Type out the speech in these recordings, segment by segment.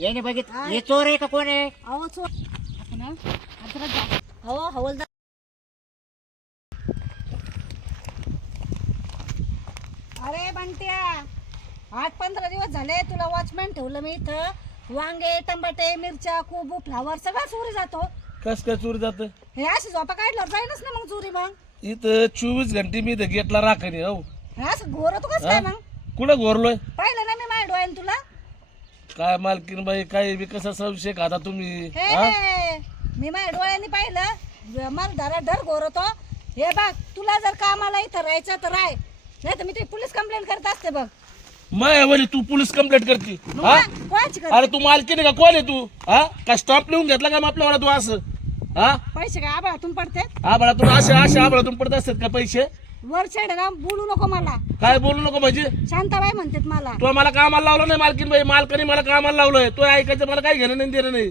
याने बघित हे चोर आहे का कोण आहे? अहो चोर आपण आता जा. हो हवलदार अरे बंट्या 8-15 दिवस झाले तुला वॉचमॅन ठेवलं मी इथं. वांगे टमाटे मिरच्या कोबू फ्लावर सगळं चोरी जातो. कस काय चोरी जात हे अशी झोपा काढल्यावर जाईनच ना मग चोरी. मग इथं 24 घंटे मी इथं गेटला राखाने हो. हे असं घोर तू कसं काय? मग कुठं घोरलोय? पाहिलं ना मी माझ्या डोळ्यानं तुला. काय मालकीन बाई काय बी कसा संशय खाता तुम्ही? हे मी माझ्या डोळ्यांनी पाहिलं. मला धरा डर घोरतो. हे बघ तुला जर कामाला इथं राहायचं तर राह, नाही तर मी तुझी पोलीस कंप्लेंट करत असते बघ. मायावरी तू पोलीस कंप्लेंट करते? हा? कोणाची कर? अरे तू मालकीन आहे का? कोण आहे तू? हा का स्टॉप लिहून घेतला का आपल्याला तू असं? हा पैसे काय आबाळातून पडते? आबळातून असे आबळातून पडत असतात का पैसे? वर चढ ना बोलू नको मला. काय बोलू नको म्हणजे? शांताबाई म्हणतात मला. तू मला कामाला लावलं नाही मालकीन बाई. मालकाने मला कामाला लावलंय. तू ऐकायचं मला काही घेणं नाही देणं नाही.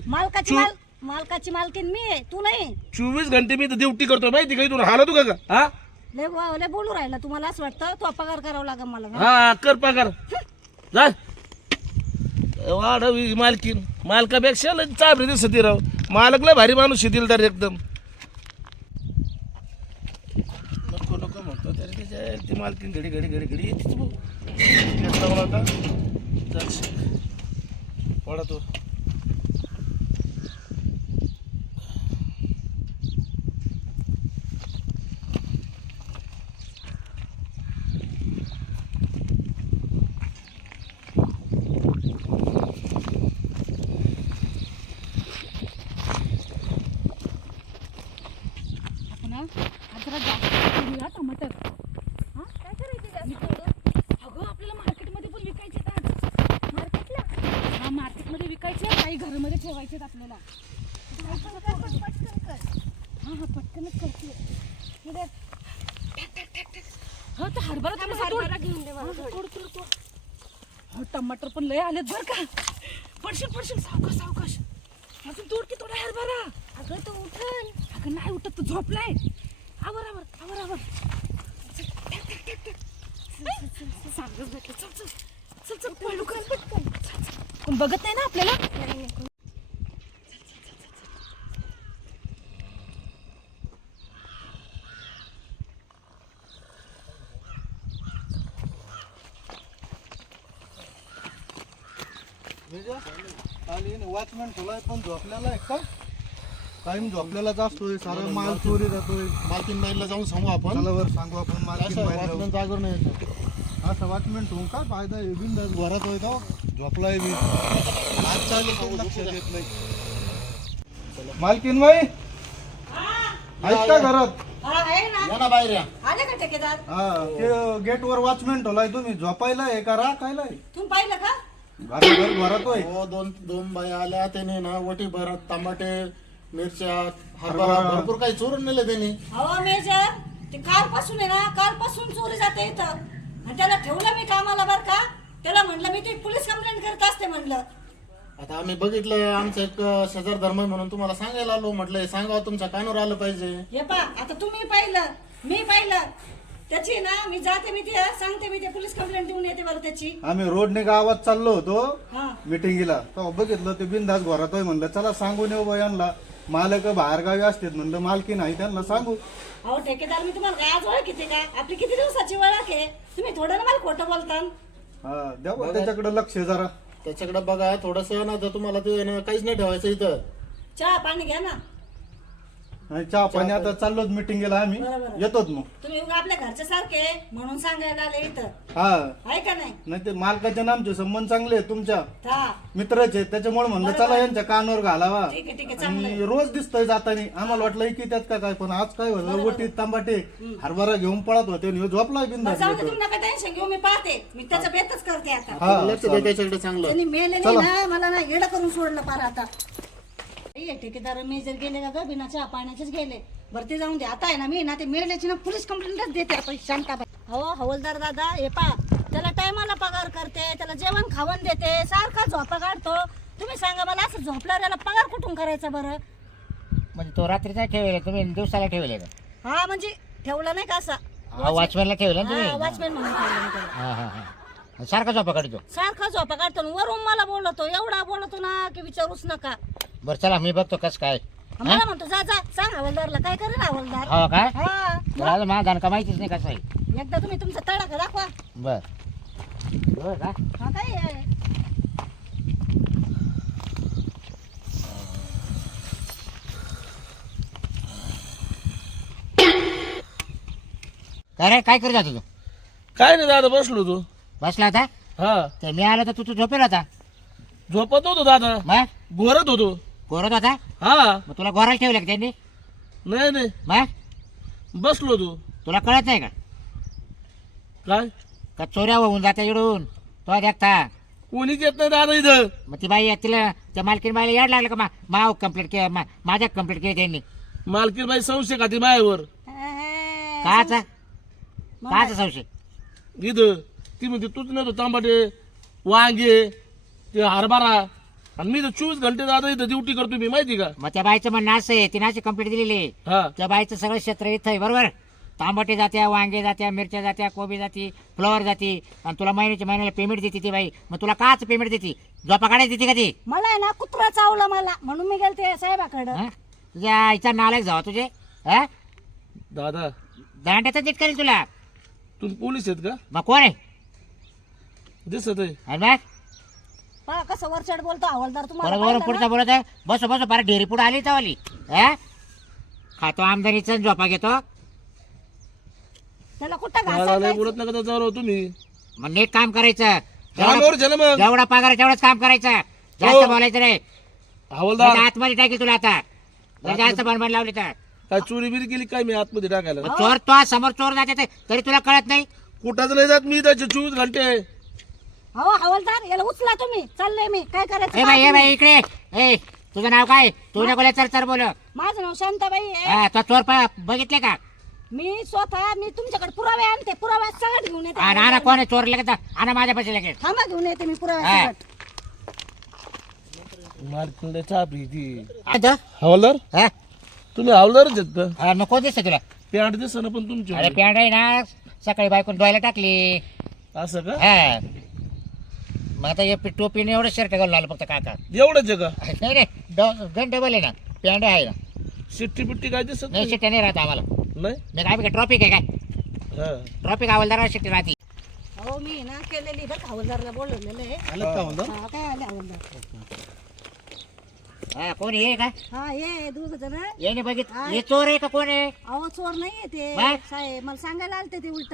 मालकाची मालकीन मी आहे, तू नाही. 24 घंटे मी ड्युटी करतो माहिती का? इथून हालत का? हा लय बोलू राहिला तुम्हाला असं वाटतं तो पगार करावा लागेल मला. हा कर पगार जा. वाढवी मालकीन मालकापेक्षा लय चाबरी दिसती राव. मालक लय भारी माणूस येतील तर एकदम. नको नको म्हणतो तरी त्याच्या ती मालकीन घडी घडी घडी घडी येतेच भाऊ. घेतला मला आता चल पडा तो. टमाटर काय करायचे? अगं आपल्याला मार्केटमध्ये पण विकायचे. मार्केटला? हा मार्केटमध्ये विकायचे. काही घरामध्ये ठेवायचे आपल्याला. हा हा पटकनच करते. हा तर हरभरा घेऊन दे मला. हो टमाटर पण लय आलेत बरं का. पडशील सावकाश. अजून तोड की थोडा हरभरा. अगं तो उठन. अगं नाही उठत, तो झोपलाय. आवर सांगच भेटलं. चल पळू कर पटकन. कोण बघत नाही ना आपल्याला? वॉचमॅन ठेवलाय पण झोपलेला आहे का? टाइम झोपलेलाच असतोय. सारा माल चोरी जातोय. मालकीन बाईला जाऊन सांगू आपण. चला वर सांगू आपण वॉचमॅन जागर नाही. असं वॉचमॅन ठेवून काय फायदा आहे? बिंदास घरात होय का झोपलाय बी. आज चालू काही लक्ष देत नाही. मालकीन बाई आहेत का घरात? हा आहे ना. या ना बाहेर या. आले का ठेकेदार? हा ते गेट वर वॉचमॅन ठेवलाय. तुम्ही झोपायला आहे का राखायला आहे? तुम्ही पाहिलं का? घरात होय. हो दोन बाया आल्या. त्याने ना वटी भरत टमाटे मिरच्या हरभरा भरपूर काही चोरून नेले त्यांनी. हो मेजर ते कालपासून आहे ना, कालपासून चोरी जाते इथं. आणि त्याला ठेवलं मी कामाला बरं का. त्याला म्हणलं मी ती पोलीस कंप्लेंट करत असते म्हणलं. आता आम्ही बघितलं. आमचं एक शेजार धर्म म्हणून तुम्हाला सांगायला आलो. म्हटलं सांगावं तुमच्या कानावर आलं पाहिजे. हे पा आता तुम्ही पाहिलं मी पाहिलं त्याची ना. मी जाते मी ती सांगते मी ते पोलीस कंप्लेंट देऊन येते बरं त्याची. आम्ही रोडने गावात चाललो होतो हा मिटिंगला. तेव्हा बघितलं ते बिंदास घरात होय. म्हणलं चला सांगून येऊ यांना. मालक बाहेर गावी असतात म्हणलं. मालकी नाही त्यांना सांगू. अहो ठेकेदार मी तुम्हाला काय आज ओळखीते का? आपली किती दिवसाची ओळख आहे. तुम्ही थोडं ना मला खोटं बोलता. हा द्या बा त्याच्याकडे लक्ष जरा. त्याच्याकडे बघा थोडस ना. तर तुम्हाला ते ना काहीच नाही ठेवायचं इथं. चहा पाणी घ्या ना. आणि चहा पाणी आता चाललोच मिटिंगला आम्ही. बरोबर. येतोच मग. तुम्ही उगा आपल्या घरच्या सारखे म्हणून सांगायला आले इथं. हा आहे का नाही? नाही ते मालकाचे नामचे संबंध चांगले आहेत तुमच्या हा मित्राचे. त्याच्यामुळे म्हणलं चला यांच्या कानावर घालावा. ठीक आहे चांगलं आहे. आणि रोज दिसतंय जातानी. आम्हाला वाटलं की त्यात काय पण आज काय होतं? वटी तांबाटे हरभरा घेऊन पळत होते. आणि ह्यो झोपलाय बरं, बिंदास. जाऊ दे तुम्ही नका टेन्शन घेऊ. मी पाहते. मी त्याचा बेतच करते आता. हा लक्ष द्या त्याच्याकडे चांगलं. त्यांनी मेले नाही ना. मला ना येडं करून सोडलं पार आता. हे ठेकेदार मेजर गेले का ग? बिना चहा पाण्याचेच गेले. बरं ते जाऊन दे. आता आहे ना मी ना ते मेल्याची ना पोलीस कंप्लेंटच देते आता. शांताबाई हो हवलदार दादा हे पा. त्याला टायमाला पगार करते. त्याला जेवण खावण देते. सारखा झोपा काढतो. तुम्ही सांगा मला असं झोपल्यावर याला पगार कुठून करायचा बरं? म्हणजे तो रात्रीचा ठेवले तुम्ही दिवसाला ठेवले का? हा म्हणजे ठेवला नाही का असा. वॉचमॅनला ठेवलं ना तुम्ही? वॉचमॅन म्हणून ठेवलं मी त्याला. हा सारखा झोपा काढतो. सारखा झोपा काढतो. वरून मला बोलतो. एवढा बोलतो ना की विचारूच नका. बरं चला मी बघतो कसं काय. मला म्हणतो जा जा सांग हवालदारला काय करेल हवालदार. हो काय हा मला माझा दणका माहितीच नाही कसं आहे. एकदा तुम्ही तुमचा तडाखा दाखवा. बर बर का हा काय आहे? काय रे काय करत जातो तू? काय नाही दादा बसलो तू. बसला होता हा ते मी आलो तर तू झोपेल होता. झोपत होतो दादा, मग घोरत होतो. गोरत होता हा मग तुला गोराला ठेवलं का त्यांनी? नाही नाही मग बसलो तू. तुला कळत नाही का काय का चोऱ्या होऊन जाते इडून तो देखता. कोणीच येत नाही दादा इथं. मग ती बाई तिला त्या मालकीन बाईला याड लागलं का माव कंप्लीट केलं माझ्या कंप्लीट केली त्यांनी. मालकीन बाई संशय खाती मायावर. काचा काचा संशय? इथं ती म्हणते तूच नाही तो तांबाटे वांगे ते हरभरा आणि मी तर 24 घंटे दादा इथं ड्युटी करतो मी माहिती का. मग त्या बाईचं म्हणणं असं आहे तिने अशी कंप्लीट दिलेली आहे. हा त्या बाईचं सगळं क्षेत्र इथं आहे बरोबर. तांबटे जात्या वांगे जात्या मिरच्या जात्या कोबी जाती फ्लॉवर जाती आणि तुला महिन्याला पेमेंट देते ती बाई. मग तुला काच पेमेंट देते? झोपा काढायची देते का ती? मला आहे ना कुत्रा चावला मला म्हणून मी गेलते साहेबाकडं. हं? तुझ्या आईचा नालायक जावा तुझे. हा दादा दांड्याचा नीट करेल तुला. तुम्ही पोलीस आहेत का? मग कोण आहे? दिसत आहे. आणि मग पहा कसं वरचढ बोलतो हवालदार तुम्हाला बरोबर पाहिलं पुढचा ना? बोलत आहे. बस बस बरं डेअरी पुढे आली चावली. हा खातो आमदानीचा आणि झोपा घेतो. त्याला कुठं दादा लय घासायचं? बोलत नका त्याच्यावर तुम्ही. मग नीट काम करायचं. कामावर चला मग. जेवढा पगार आहे तेवढंच काम करायचं. जास्त हो. बोलायचं नाही. हवालदार आतमध्ये टाकेल तुला आता जर जास्त बनबन लावली तर. काय चोरी बिरी केली काय मी आतमध्ये टाकायला? मग चोर तो समोर चोर जाते तरी तुला कळत नाही. कुठाच नाही जात मी त्याचे 24 घंटे. हो हवालदार याला उचला तुम्ही चाललंय मी काय करायचं ए बाई ए पहा बाई इकडे. ए तुझं नाव काय? तू नको चर चर बोल. तुम्ही. माझं नाव शांताबाई आहे. हा तो चोर बघितले का? मी स्वतः मी तुमच्याकडे पुरावे आणते पुरावा सगळं घेऊन येते. आणा कोण आहे चोर लगेच आणा माझ्या पैसे लगेच. थांबा घेऊन येते मी पुरावा हा. सगळं. मालकीन चहा पिती. आता? हवालदार हा? तुम्ही हवालदारच आहेत का? हा, मग कोण दिसतं तुला? पॅन्ट दिसत ना पण तुमची. अरे पॅन्ट आहे ना सकाळी बायकोन धुवायला टाकली. असं का? हा मग आता हे टोपीने एवढं शर्ट घालून आलं फक्त काका. एवढंच आहे का? नाही नाही गण डबल आहे ना. पॅन्ट आहे ना. शिट्टी पिट्टी काय दिसत नाही नाही? शिट्ट्या नाही राहत आम्हाला. नाही मी काय ट्रॉफिक आहे काय? हा. ट्रॉफिक हवालदार शिट्टी राहते. हो मी ना केलेली बघ हवालदारला बोलवलेलं आहे. आलं का हवालदार? हा, काय आले हवालदार? हा कोण आहे का? हा ये दोघ जण. याने बघित हे चोर आहे का कोण आहे? अहो चोर नाहीये ते मग? साहेब मला सांगायला आलते ते उलट.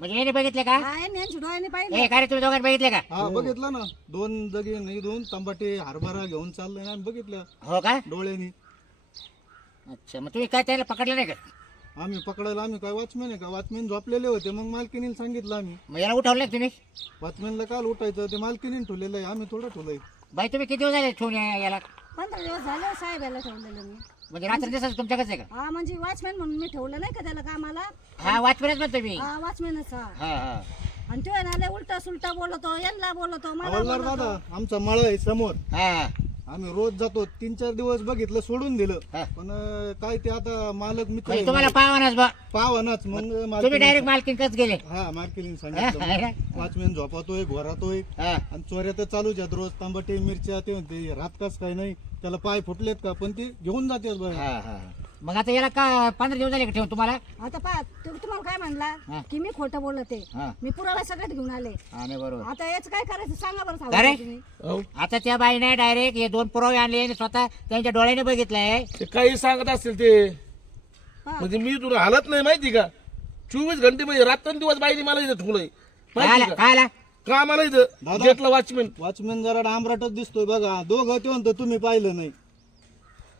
म्हणजे याने बघितले का? हा यांच्या डोळ्याने हे पाहिलं. काय रे तुम्ही दोघांनी बघितले का? हा बघितलं ना 2 जगी नाही 2 तांबाटे हरभरा घेऊन चाललंय ना बघितलं हो का? डोळ्यांनी. अच्छा मग तुम्ही काय त्याला पकडलं नाही का? आम्ही पकडायला आम्ही काय वॉचमॅन आहे का? वॉचमॅन झोपलेले होते मग मालकीनीला सांगितलं आम्ही. मग याला उठवलं नाही तुम्ही? वॉचमॅनला काल उठायचं ते मालकीनीने ठेवलेलं आहे आम्ही थोडं ठेवलंय. बाई तुम्ही किती दिवस झाले ठेवून याला? 15 दिवस झाले साहेब याला ठेवलेलं मी. म्हणजे रात्री दिवसाच तुमच्याकडेच आहे का? हा म्हणजे वॉचमॅन म्हणून मी ठेवलं नाही का त्याला कामाला. हा वॉचमॅनच म्हणतो मी. हा वॉचमॅनच हा. हा हा आणि तो आहे ना लय उलटा सुलटा बोलतो यांना बोलतो मला हवालदार बोलतो. दादा आमचा मळ आहे समोर. हा आम्ही रोज जातो 3-4 दिवस बघितलं सोडून दिलं. हा. पण काय ते आता मालक मित्र म्हणजे तुम्हाला पावानाच बा पावनाच मग तुम्ही मालकीण- डायरेक्ट मालकीनकच गेले. हा मालकीने हा, सांगितलं वॉचमॅन झोपतोय घोरातोय हा आणि चोऱ्या तर चालूच आहेत रोज तांबटे मिरच्या ते म्हणते रात कस काय नाही त्याला पाय फुटलेत का पण ते घेऊन जातात बाहेर. हा हा मग आता याला का 15 दिवस झाले का ठेवून तुम्हाला? आता पहा तो तुम्हाला काय हा. म्हणला की मी खोटं बोलते. हा मी पुरावा सगळ्यात घेऊन आले. हा नाही बरोबर. आता याच काय करायचं सांगा बरं अरे? हवालदार तुम्ही. हो. आता त्या बाईने डायरेक्ट हे 2 पुरावे आणले आणि स्वतः त्यांच्या डोळ्याने बघितलंय. ते काही सांगत असतील ते. हा. म्हणजे मी तुला हालत नाही माहिती का? 24 घंटे म्हणजे रात्रंदिवस बाईने मला इथं ठेवलंय काय माहिती आला का? काय आला? का मला इथं दादा. घेतलं वॉचमॅन. वॉचमॅन जरा डांबराटच दिसतोय बघा दोघं ते म्हणतो तुम्ही पाहिलं नाही.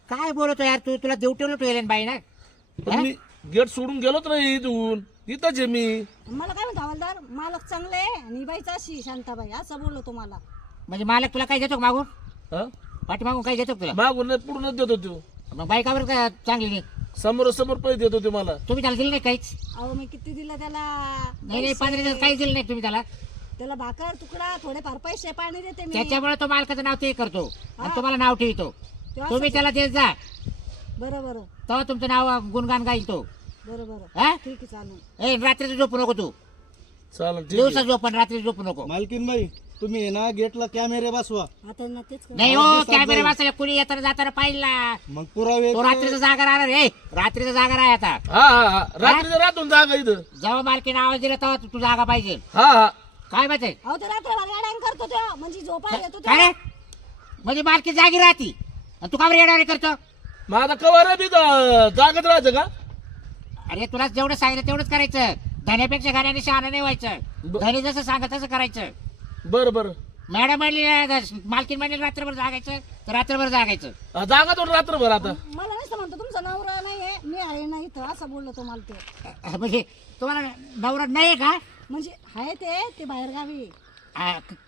काय बोलतो यार तू? तुला देवटेवलं ठेवलं बाई ना. पण मी गेट सोडून गेलोच नाही इथून. इथंच आहे मी. मला काय म्हणतो हवालदार मालक चांगले आहे आणि बाईच अशी शांताबाई असं बोललो तुम्हाला. म्हणजे मालक तुला काय देतो का मागून? हा? पाठी मागून काही देतो का तुला? मागून नाही पुढूनच देतो तो. मग बाई का बरं का चांगली नाही? समोर समोर पैसे देतो ते मला. तुम्ही त्याला दिलं नाही काहीच? अहो मी किती दिलं त्याला. नाही नाही 15 दिवस काहीच दिलं नाही तुम्ही त्याला. त्याला भाकर तुकडा थोडेफार पैसे पाणी देते मी. त्याच्यामुळे तो मालकाचं नाव ते करतो आणि तुम्हाला नाव ठेवतो. तेव्हा तुम्ही त्याला देत जा बरं बरं तेव्हा तुमचं नाव गुणगान गाईल तो. बरं बरं हा? ठीक आहे चालू. ए रात्रीचं झोपू नको तू. चालेल ठीक दिवसा आहे. झोप पण रात्री झोपू नको. मालकीन बाई तुम्ही आहे ना गेटला कॅमेरे बसवा. आता ना तेच कर. नाही हो कॅमेरे बसले कुणी येताना जाताना पाहिला मग पुरावे तो रात्रीचा जागा राहणार रे रात्रीचा जागा राह आता हा हा हा रात्रीचं राहतो ना जागा इथं. जेव्हा मालकीने आवाज दिला तेव्हा तू जागा पाहिजे हा हा काय माहिती अहो ते रात्रभर गाड्या करतो तो म्हणजे झोपायला येतो काय रे म्हणजे मालकी जागी राहती आणि तू का बरं येणारे करतो मग आता कवर बी जागत राहायचं का? अरे तुला जेवढं सांगितलं तेवढंच करायचं धन्यापेक्षा गाण्याने शहाणा नाही व्हायचं धनी जसं सांगत तसं करायचं. बरं बरं मॅडम म्हणली मालकीन म्हणली रात्रभर जागायचं तर रात्रभर जागायचं. जागा तो रात्रभर आता. मला नाही म्हणतो तुमचा नवरा नाहीये मी आहे ना इथं असं बोललो तो मला ते. म्हणजे तुम्हाला नवरा नाही का म्हणजे आहे ते बाहेर गावी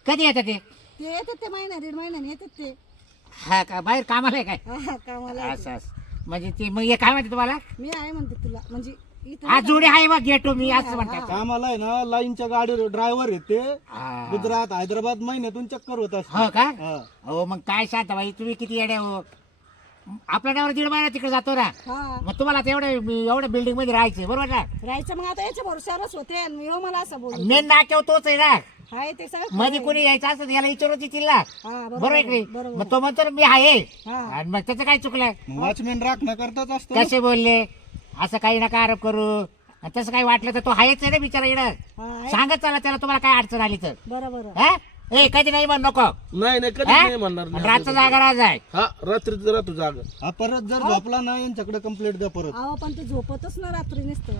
कधी येतं ते येतात ते महिना 1.5 महिन्याने येतात ते. हा का बाहेर कामाला आहे काय हा, कामाला येतात. असं म्हणजे ते मग हे काय म्हणते तुम्हाला मी आहे म्हणते तुला म्हणजे इथं हा जोडी आहे बघ गेटो मी असं म्हणतात. कामाला आहे ना लाईनच्या गाडी ड्रायव्हर येते हा. गुजरात हैदराबाद महिन्यातून चक्कर होत असते. हो का हा. हो मग काय सांगता बाई तुम्ही किती येड्या हो आपल्या नावावर 1.5 महिना तिकडे जातो ना हा मग तुम्हाला आता एवढ्या बिल्डिंग मध्ये राहायचं बरोबर ना राहायचं मग आता याच्या भरोश्यावरच होते आणि ह्यो मला असं बोल मेन नाक्यावर तोच आहे ना आहे ते सगळं मध्ये कोणी यायचं असं याला विचारत येतील ना हा बरोबर आहे की नाही? बरोबर. मग तो म्हणतो ना, मी आहे हा. आणि मग त्याचं काय चुकलं वॉचमॅन राखणं करताच असतं. कसे बोलले असं काही नका आरोप करू आणि तसं काही वाटलं तर तो आहेच आहे ना बिचारा येणं हा आहे. सांगत चला त्याला तुम्हाला काय अडचण आली तर बरोबर हा ए कधी नाही म्हण नको नाही नाही कधी नाही म्हणणार नाही. रातचा जागा राज आहे हा रात्रीचं राहतो जागा. हा परत जर झोपला ना यांच्याकडे कंप्लेंट द्या परत. अहो पण ते झोपतच ना रात्री नसतं.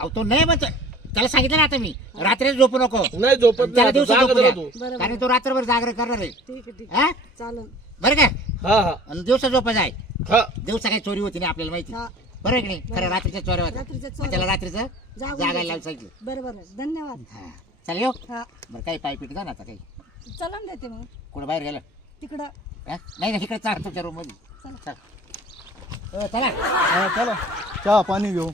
अहो तो नाही म्हणतो त्याला सांगितलं ना आता मी रात्री झोपू नको नाही झोपत त्याला नाही दिवसा जागत झोपू द्या. राहतो. बरोबर. कारण तो रात्रभर जागर करणार आहे ठीक आहे ठीक हा चालन बरं का हा हा आणि दिवसा झोपा जाय हा दिवसा काही चोरी होती नाही आपल्याला माहिती हा बरोबर आहे की नाही खरं रात्रीच्या चोऱ्या होत्या रात्रीच्या मग चोऱ्या. त्याला रात्रीचं जागून जागायला द्यायचं. लावून सांगितलं बरोबर आहे धन्यवाद हा चल येऊ हा बरं काही पायपीट जा ना आता काही चलन देते मग कुठं बाहेर गेलं तिकडं हा? नाही नाही इकडे चाल तुमच्या रूम मध्ये चल चला हा, चला चहा पाणी घेऊ.